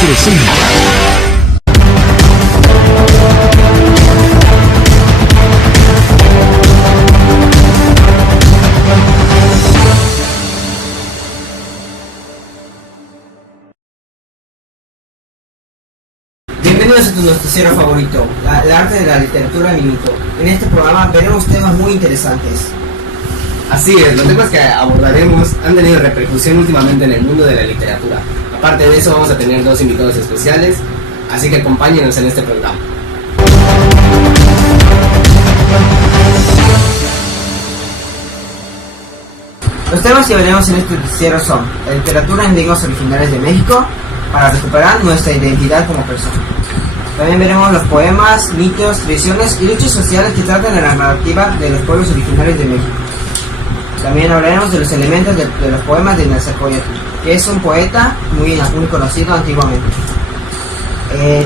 presenta. Bienvenidos a tu noticiero favorito, el arte de la literatura al minuto. En este programa veremos temas muy interesantes. Así es, los temas que abordaremos han tenido repercusión últimamente en el mundo de la literatura. Aparte de eso, vamos a tener dos invitados especiales, así que acompáñenos en este programa. Los temas que veremos en este noticiero son la literatura en lenguas originarias de México, para recuperar nuestra identidad como persona. También veremos los poemas, mitos, tradiciones y luchas sociales que tratan de la narrativa de los pueblos originarios de México. También hablaremos de los elementos de los poemas de Nezahualcóyotl, que es un poeta muy conocido antiguamente.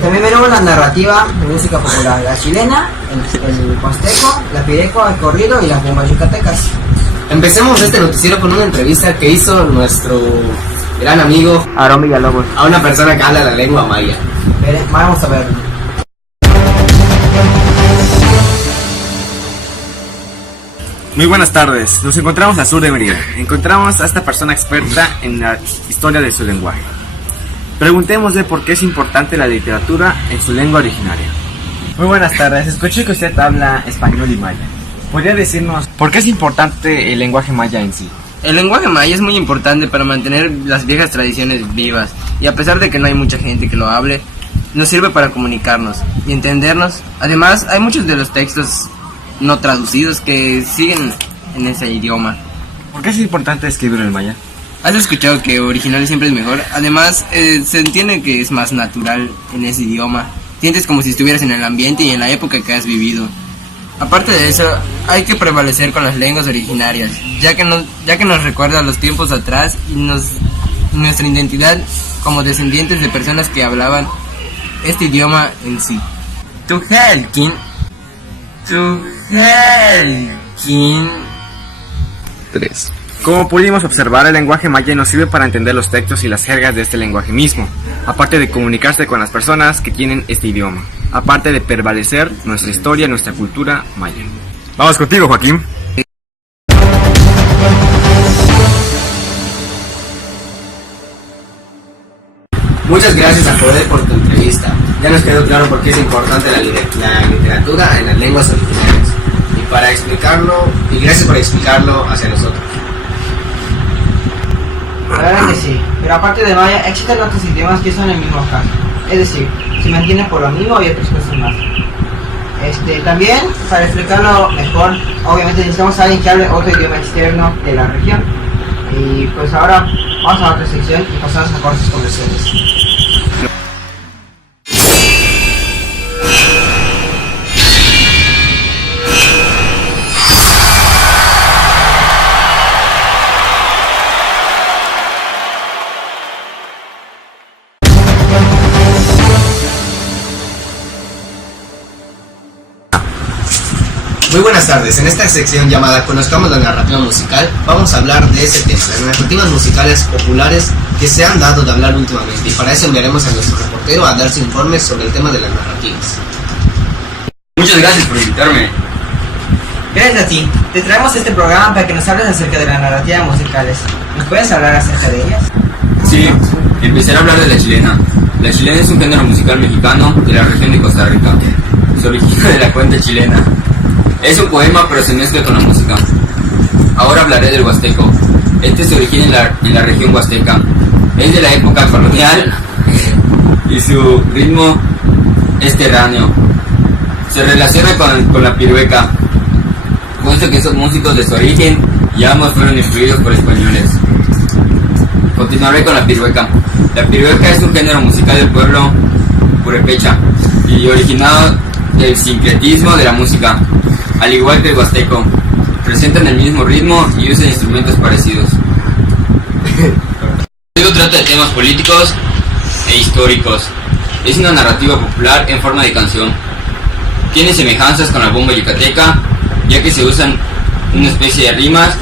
También veremos la narrativa de música popular, la chilena, el huasteco, la pirecua, el corrido y las bombas yucatecas. Empecemos este noticiero con una entrevista que hizo nuestro gran amigo Aarón Villalobos a una persona que habla la lengua maya. Vamos a verlo. Muy buenas tardes, nos encontramos al sur de Mérida. Encontramos a esta persona experta en la historia de su lenguaje. Preguntémosle por qué es importante la literatura en su lengua originaria. Muy buenas tardes, escuché que usted habla español y maya. ¿Podría decirnos por qué es importante el lenguaje maya en sí? El lenguaje maya es muy importante para mantener las viejas tradiciones vivas, y a pesar de que no hay mucha gente que lo hable, nos sirve para comunicarnos y entendernos. Además, hay muchos de los textos no traducidos que siguen en ese idioma. ¿Por qué es importante escribir en maya? ¿Has escuchado que original siempre es mejor? Además, se entiende que es más natural en ese idioma. Sientes como si estuvieras en el ambiente y en la época que has vivido. Aparte de eso, hay que prevalecer con las lenguas originarias, ya que nos recuerda a los tiempos atrás y nuestra identidad como descendientes de personas que hablaban este idioma en sí. Tujelkin. 3. Como pudimos observar, el lenguaje maya nos sirve para entender los textos y las jergas de este lenguaje mismo, aparte de comunicarse con las personas que tienen este idioma, aparte de prevalecer nuestra historia, nuestra cultura maya. Vamos contigo, Joaquín. Muchas gracias a Joder por tu entrevista. Ya nos quedó claro por qué es importante la literatura en las lenguas originarias. Y gracias por explicarlo hacia nosotros. Claro que sí, pero aparte de maya, existen otros idiomas que son el mismo caso. Es decir, se mantienen por lo mismo y otras cosas más. También, para explicarlo mejor, obviamente necesitamos a alguien que hable otro idioma externo de la región. Y pues ahora vamos a otra sección y pasamos a cortes comerciales. Muy buenas tardes, en esta sección llamada Conozcamos la narrativa musical, vamos a hablar de ese tema, las narrativas musicales populares que se han dado de hablar últimamente, y para eso enviaremos a nuestro reportero a darse informes sobre el tema de las narrativas. Muchas gracias por invitarme. Gracias a ti, te traemos este programa para que nos hables acerca de las narrativas musicales. ¿Nos puedes hablar acerca de ellas? Sí, empezaré a hablar de la chilena. La chilena es un género musical mexicano de la región de Costa Rica. Se origina de la cuenta chilena. Es un poema, pero se mezcla con la música. Ahora hablaré del huasteco. Este se origina en la región huasteca. Es de la época colonial y su ritmo es terráneo. Se relaciona con la pirueca, puesto que esos músicos de su origen y ambos fueron influidos por españoles. Continuaré con la pirueca. La pirueca es un género musical del pueblo purépecha y originado del sincretismo de la música. Al igual que el huasteco, presentan el mismo ritmo y usan instrumentos parecidos. Luego trata de temas políticos e históricos. Es una narrativa popular en forma de canción. Tiene semejanzas con la bomba yucateca, ya que se usan una especie de rimas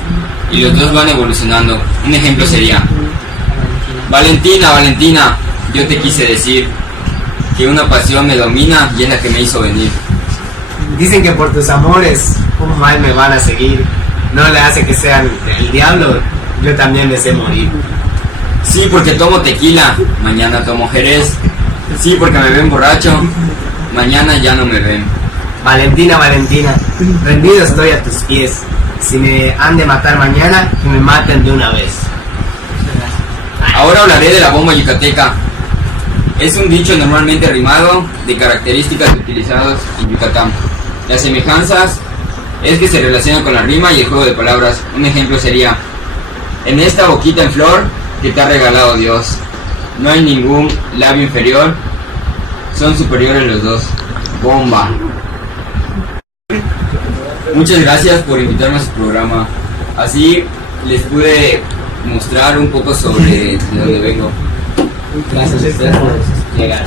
y los dos van evolucionando. Un ejemplo sería: Valentina, Valentina, yo te quise decir que una pasión me domina y es la que me hizo venir. Dicen que por tus amores un mal me van a seguir. No le hace que sean el diablo, yo también me sé morir. Sí, porque tomo tequila, mañana tomo jerez. Sí, porque me ven borracho, mañana ya no me ven. Valentina, Valentina, rendido estoy a tus pies. Si me han de matar mañana, que me maten de una vez. Ahora hablaré de la bomba yucateca. Es un dicho normalmente rimado de características utilizadas en Yucatán. Las semejanzas es que se relacionan con la rima y el juego de palabras. Un ejemplo sería: en esta boquita en flor que te ha regalado Dios, no hay ningún labio inferior, son superiores los dos. Bomba. Muchas gracias por invitarme a su programa. Así les pude mostrar un poco sobre de dónde vengo. Gracias a ustedes por llegar.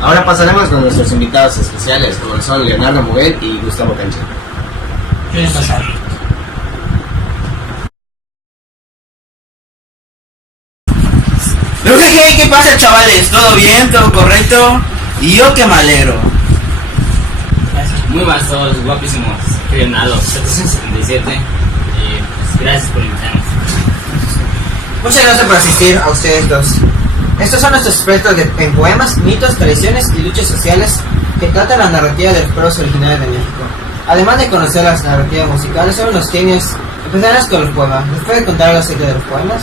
Ahora pasaremos con nuestros invitados especiales, como son Leonardo Muguel y Gustavo Cancha. ¿Quieres pasar? ¿Qué pasa, chavales? ¿Todo bien? ¿Todo correcto? Y yo que me alegro. Muy buenas a todos, guapísimos. Leonardo 777. Pues, gracias por invitarnos. Muchas gracias por asistir a ustedes dos. Estos son nuestros expertos en poemas, mitos, tradiciones y luchas sociales que tratan la narrativa de los pueblos originarios de México. Además de conocer las narrativas musicales, son unos genios. Empezaremos con los poemas. ¿Les puede contar algo acerca de los poemas?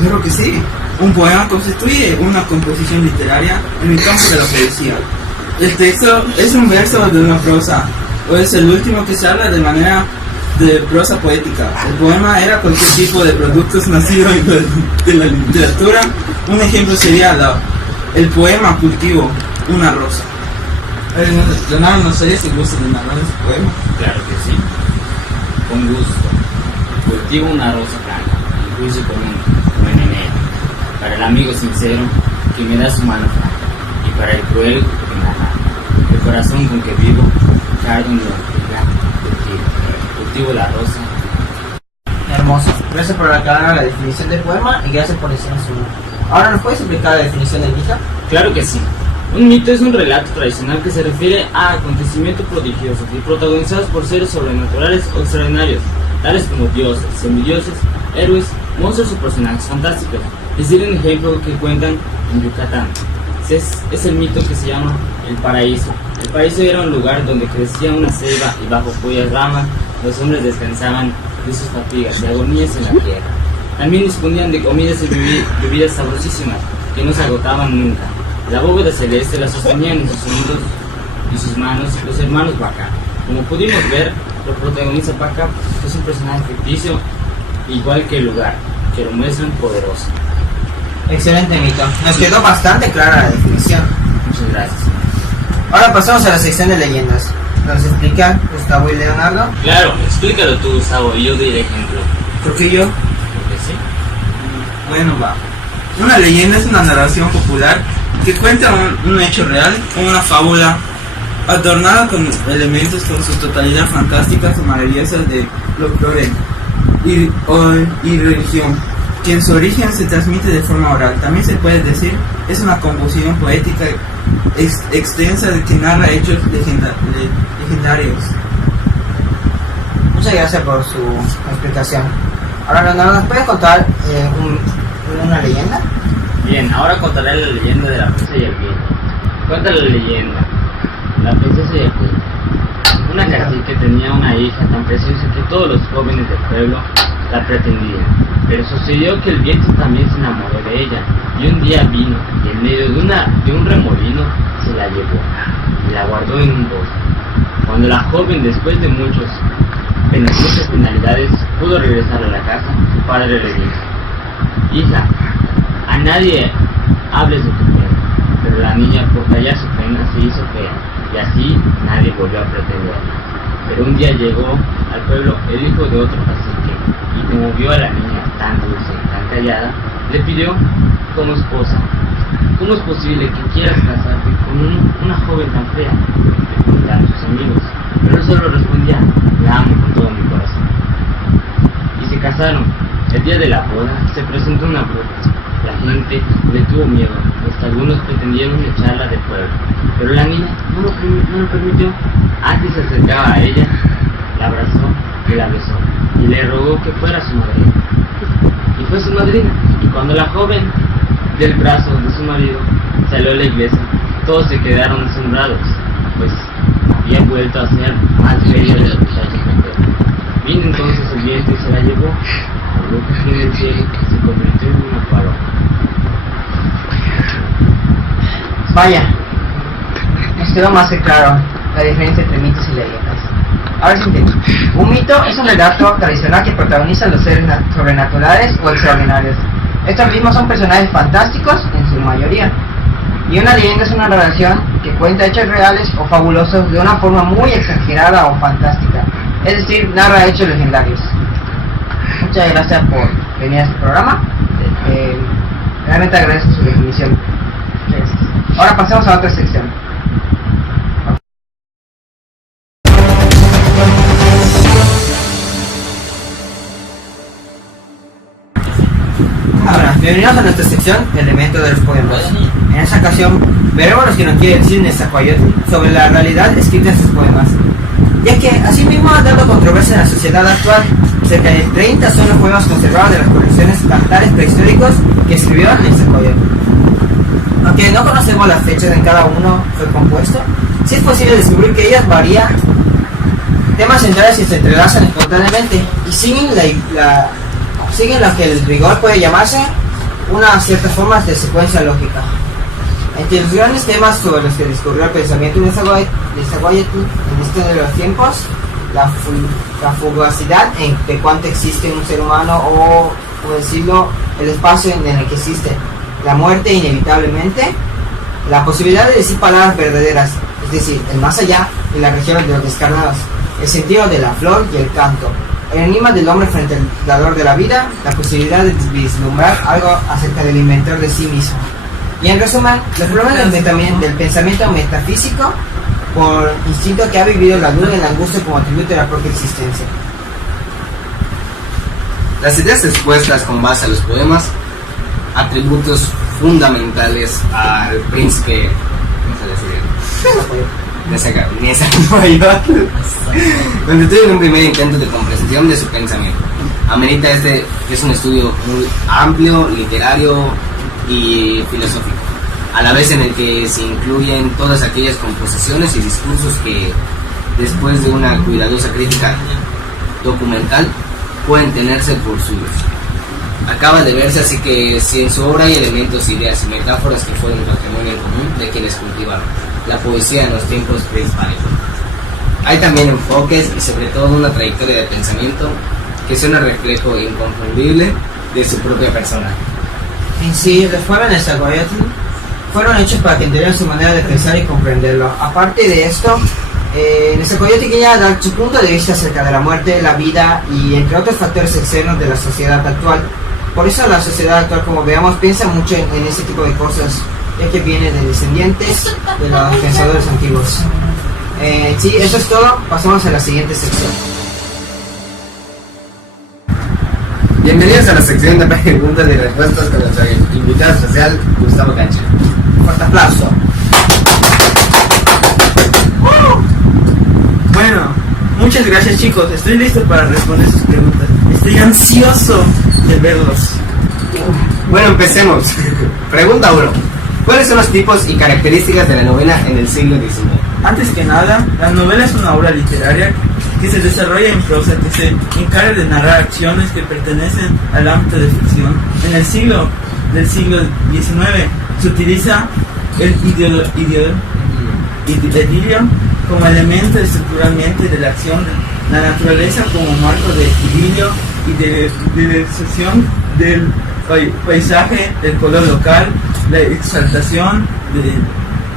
Claro que sí. Un poema constituye una composición literaria en el campo de la poesía. El texto es un verso de una prosa, o es el último que se habla de manera de prosa poética. El poema era cualquier tipo de productos nacidos de la literatura. Un ejemplo sería el poema Cultivo una rosa. Leonardo, no sé si gusta de narrar ese poema. Claro que sí. Con gusto. Cultivo una rosa blanca, en juicio común, buen enero. Para el amigo sincero que me da su mano franca, y para el cruel que me ama. El corazón con que vivo, cargo en lo que cultivo la rosa. Hermoso. Gracias por aclarar la definición del poema y gracias por enseñar su nombre. Ahora, ¿nos puedes explicar la definición del mito? Claro que sí. Un mito es un relato tradicional que se refiere a acontecimientos prodigiosos y protagonizados por seres sobrenaturales o extraordinarios, tales como dioses, semidioses, héroes, monstruos o personajes fantásticos. Es decir, un ejemplo que cuentan en Yucatán. Es el mito que se llama el paraíso. El paraíso era un lugar donde crecía una selva y bajo cuyas ramas los hombres descansaban de sus fatigas y agonías en la tierra. También disponían de comidas y bebidas sabrosísimas que no se agotaban nunca. La bóveda celeste la sostenían en sus hombros y sus manos los hermanos Baca. Como pudimos ver, lo protagoniza Baca, que es un personaje ficticio, igual que el lugar, que lo muestran poderoso. Excelente mito. Nos quedó bastante clara la definición. Muchas gracias. Ahora pasamos a la sección de leyendas. ¿Nos explican Gustavo y Leonardo? Claro, explícalo tú, Gustavo, y yo diré ejemplo. ¿Por qué yo? Porque sí. Bueno, va. Una leyenda es una narración popular que cuenta un hecho real o una fábula adornada con elementos con su totalidad fantásticas o maravillosas de folclore y religión, que en su origen se transmite de forma oral. También se puede decir es una composición poética extensa que narra hechos legendarios. Muchas gracias por su explicación. Ahora, Leonardo, ¿nos puedes contar una leyenda? Bien, ahora contaré la leyenda de la princesa y el viento. Cuenta la leyenda. La princesa y el viento. Una cacique tenía una hija tan preciosa que todos los jóvenes del pueblo la pretendían. Pero sucedió que el viento también se enamoró de ella. Y un día vino y en medio de un remolino se la llevó y la guardó en un bosque. Cuando la joven, después de muchas penalidades, pudo regresar a la casa, su padre le dijo: hija, a nadie hables de tu pena. Pero la niña, por callar su pena, se hizo fea, y así nadie volvió a pretenderla. Pero un día llegó al pueblo el hijo de otro cacique, y como vio a la niña tan dulce y tan callada, le pidió como esposa. ¿Cómo es posible que quieras casarte con una joven tan fea? Le preguntaron sus amigos, pero él solo respondía: la amo con todo mi corazón. Se casaron. El día de la boda se presentó una bruja. La gente le tuvo miedo, hasta algunos pretendieron echarla del pueblo, pero la niña no lo permitió. Antes se acercaba a ella, la abrazó y la besó, y le rogó que fuera su madrina. Y fue su madrina, y cuando la joven del brazo de su marido salió a la iglesia, todos se quedaron asombrados, pues había vuelto a ser más bella de la muchacha que vino entonces el viento y se la llevó. La bruja en el cielo se convirtió en una paloma. Vaya, nos quedó más que claro la diferencia entre mitos y leyendas. Ahora sí entiendo. Un mito es un relato tradicional que protagoniza los seres sobrenaturales o extraordinarios. Estos mismos son personajes fantásticos en su mayoría. Y una leyenda es una narración que cuenta hechos reales o fabulosos de una forma muy exagerada o fantástica. Es decir, narra hechos legendarios. Muchas gracias por venir a este programa. Realmente agradezco su definición. Ahora pasemos a otra sección. Ahora, bienvenidos a nuestra sección Elementos de los poemas. En esta ocasión veremos lo que nos quiere decir Nezahualcóyotl sobre la realidad escrita en sus poemas, ya que asimismo ha dado controversia en la sociedad actual. Cerca de 30 son los poemas conservados de las colecciones cantares prehistóricos que escribió Nezahualcóyotl. Aunque no conocemos las fechas en cada uno fue compuesto, sí es posible descubrir que ellas varían temas centrales y se entrelazan espontáneamente y siguen lo que el rigor puede llamarse una cierta forma de secuencia lógica. Entre los grandes temas sobre los que discurrió el pensamiento de Nezahualcóyotl en este de los tiempos, la fugacidad de cuánto existe un ser humano o decirlo, el espacio en el que existe, la muerte inevitablemente, la posibilidad de decir palabras verdaderas, es decir, el más allá y la región de los descarnados, el sentido de la flor y el canto, el enigma del hombre frente al dador de la vida, la posibilidad de vislumbrar algo acerca del inventor de sí mismo. Y en resumen, los problemas del pensamiento metafísico por instinto que ha vivido la duda y la angustia como atributo de la propia existencia. Las ideas expuestas con base a los poemas, atributos fundamentales al príncipe Nezahualcóyotl, constituyen un primer intento de comprensión de su pensamiento. Amerita que es un estudio muy amplio, literario y filosófico, a la vez en el que se incluyen todas aquellas composiciones y discursos que, después de una cuidadosa crítica documental, pueden tenerse por suyos. Acaba de verse así que si en su obra hay elementos, ideas y metáforas que fueron patrimonio en común de quienes cultivaron la poesía en los tiempos prehispánicos. Hay también enfoques y sobre todo una trayectoria de pensamiento que son el reflejo inconfundible de su propia persona. En sí, los poemas de Nezahualcóyotl fueron hechos para que entendieran su manera de pensar y comprenderlo. Aparte de esto, Nezahualcóyotl quería dar su punto de vista acerca de la muerte, la vida y entre otros factores externos de la sociedad actual. Por eso la sociedad actual, como veamos, piensa mucho en este tipo de cosas, ya que viene de descendientes de los pensadores antiguos. Sí, eso es todo. Pasamos a la siguiente sección. Bienvenidos a la sección de preguntas y respuestas con nuestro invitado especial, Gustavo Cancha. Un fuerte aplauso. Bueno, muchas gracias chicos, estoy listo para responder sus preguntas. Estoy ansioso de verlos. Bueno, empecemos. Pregunta 1. ¿Cuáles son los tipos y características de la novela en el siglo XIX? Antes que nada, la novela es una obra literaria que se desarrolla en prosa, que se encarga de narrar acciones que pertenecen al ámbito de ficción. En el siglo XIX se utiliza el idilio como elemento estructuralmente de la acción, la naturaleza como marco de idilio y de descripción del paisaje, del color local, la exaltación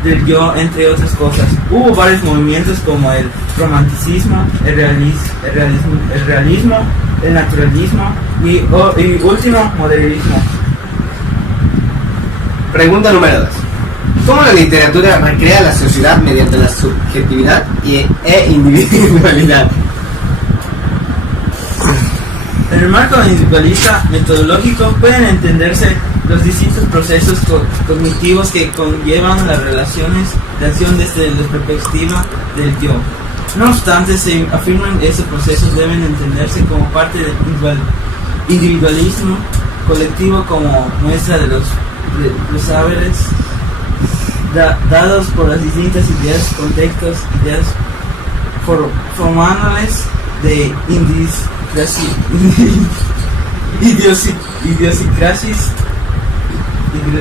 del yo, entre otras cosas. Hubo varios movimientos como el romanticismo, el realismo, el naturalismo y último, modernismo. Pregunta número 2. ¿Cómo la literatura recrea la sociedad mediante la subjetividad e individualidad? En el marco individualista metodológico pueden entenderse los distintos procesos cognitivos que conllevan las relaciones de acción desde la perspectiva del yo. No obstante, se afirman que esos procesos deben entenderse como parte del individualismo colectivo como muestra de los saberes dados por las distintas ideas, contextos, ideas formales de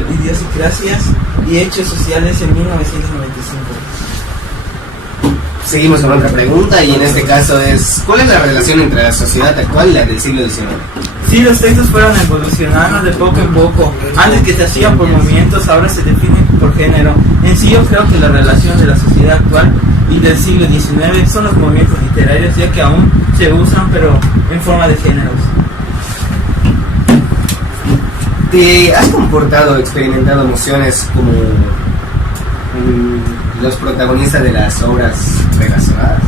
idiosincrasias y hechos sociales en 1995. Seguimos con otra pregunta y en este caso es ¿cuál es la relación entre la sociedad actual y la del siglo XIX? Sí, los textos fueron evolucionando de poco en poco. Antes que se hacían por movimientos, ahora se definen por género. En sí yo creo que la relación de la sociedad actual y del siglo XIX son los movimientos literarios, ya que aún se usan, pero en forma de géneros. ¿Te has comportado o experimentado emociones como los protagonistas de las obras relacionadas?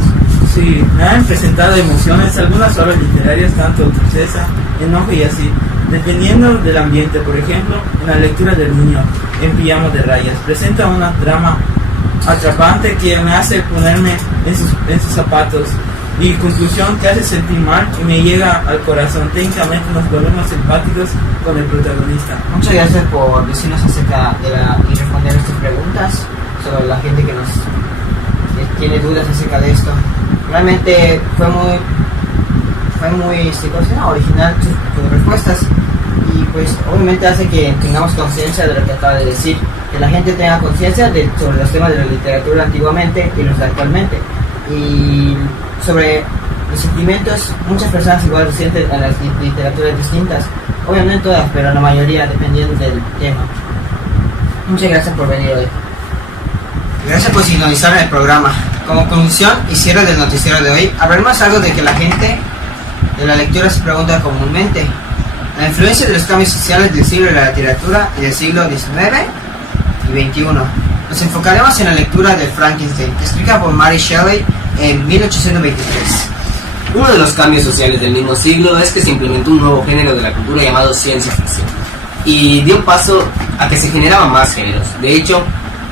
Sí, me han presentado emociones, algunas obras literarias, tanto tristeza, enojo y así, dependiendo del ambiente. Por ejemplo, en la lectura del niño en pijama de rayas, presenta una trama atrapante que me hace ponerme en sus zapatos y conclusión que hace sentir mal y me llega al corazón. Técnicamente nos volvemos simpáticos con el protagonista. Muchas gracias por decirnos acerca y responder estas preguntas sobre la gente que tiene dudas acerca de esto. Realmente fue muy original sus respuestas y pues obviamente hace que tengamos conciencia de lo que acaba de decir, que la gente tenga conciencia sobre los temas de la literatura antiguamente y los de actualmente, y sobre los sentimientos. Muchas personas igual sienten a las literaturas distintas, obviamente todas, pero la mayoría dependiendo del tema. Muchas gracias por venir hoy. Gracias por sintonizar el programa. Como conclusión y cierre del noticiero de hoy, hablaremos algo de que la gente de la lectura se pregunta comúnmente: la influencia de los cambios sociales del siglo de la literatura y del siglo XIX y XXI. Nos enfocaremos en la lectura de Frankenstein, escrita por Mary Shelley en 1823. Uno de los cambios sociales del mismo siglo es que se implementó un nuevo género de la cultura llamado ciencia ficción y dio un paso a que se generaban más géneros. De hecho,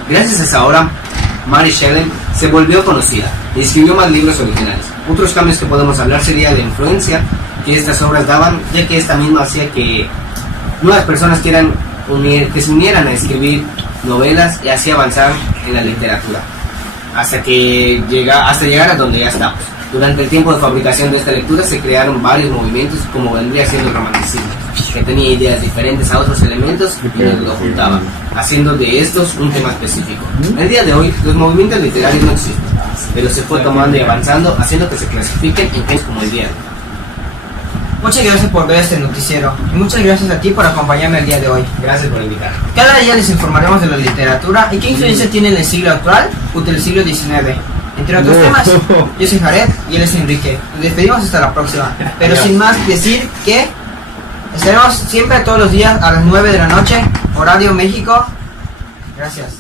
gracias a esa obra, Mary Shelley se volvió conocida y escribió más libros originales. Otros cambios que podemos hablar sería de la influencia que estas obras daban, ya que esta misma hacía que nuevas personas que se unieran a escribir novelas y así avanzar en la literatura hasta llegar a donde ya estamos. Durante el tiempo de fabricación de esta lectura se crearon varios movimientos, como vendría siendo el romanticismo, que tenía ideas diferentes a otros elementos y lo juntaban, haciendo de estos un tema específico. El día de hoy los movimientos literarios no existen, pero se fue tomando y avanzando, haciendo que se clasifiquen en temas como el día de hoy. Muchas gracias por ver este noticiero y muchas gracias a ti por acompañarme el día de hoy. Gracias por invitar. Cada día les informaremos de la literatura y qué influencia tiene en el siglo actual o del siglo XIX. Entre otros temas, yo soy Jared y él es Enrique. Nos despedimos hasta la próxima. Pero sin más decir que estaremos siempre todos los días a las 9 de la noche, horario México. Gracias.